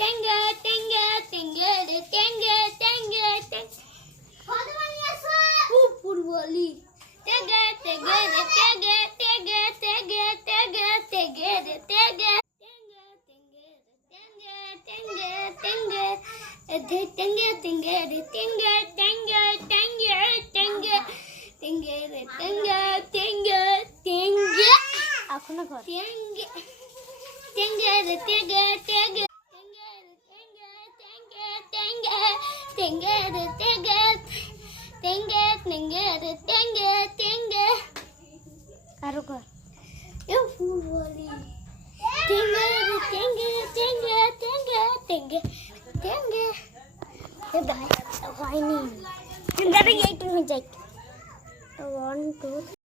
টেঙ্গে টেঙ্গে টেঙ্গে রে টেঙ্গে টেঙ্গে ফুটবলি টেঙ্গে টেঙ্গে রে টেঙ্গে টেঙ্গে টেঙ্গে টেঙ্গে টেঙ্গে রে টেঙ্গে টেঙ্গে টেঙ্গে টেঙ্গে টেঙ্গে রে টেঙ্গে টেঙ্গে টেঙ্গে টেঙ্গে টেঙ্গে রে টেঙ্গে টেঙ্গে টেঙ্গে এখনো ঘর টেঙ্গে টেঙ্গে রে টেঙ্গে টেঙ্গে টেঙ্গে রে টেঙ্গে টেঙ্গে টেঙ্গে রে টেঙ্গে টেঙ্গে আরো ঘর এ ফুটবলি টেঙ্গে রে টেঙ্গে টেঙ্গে টেঙ্গে টেঙ্গে টেঙ্গে এ ভাই হয়নি দাঁড়িয়ে একটু হয়ে যাই 1 2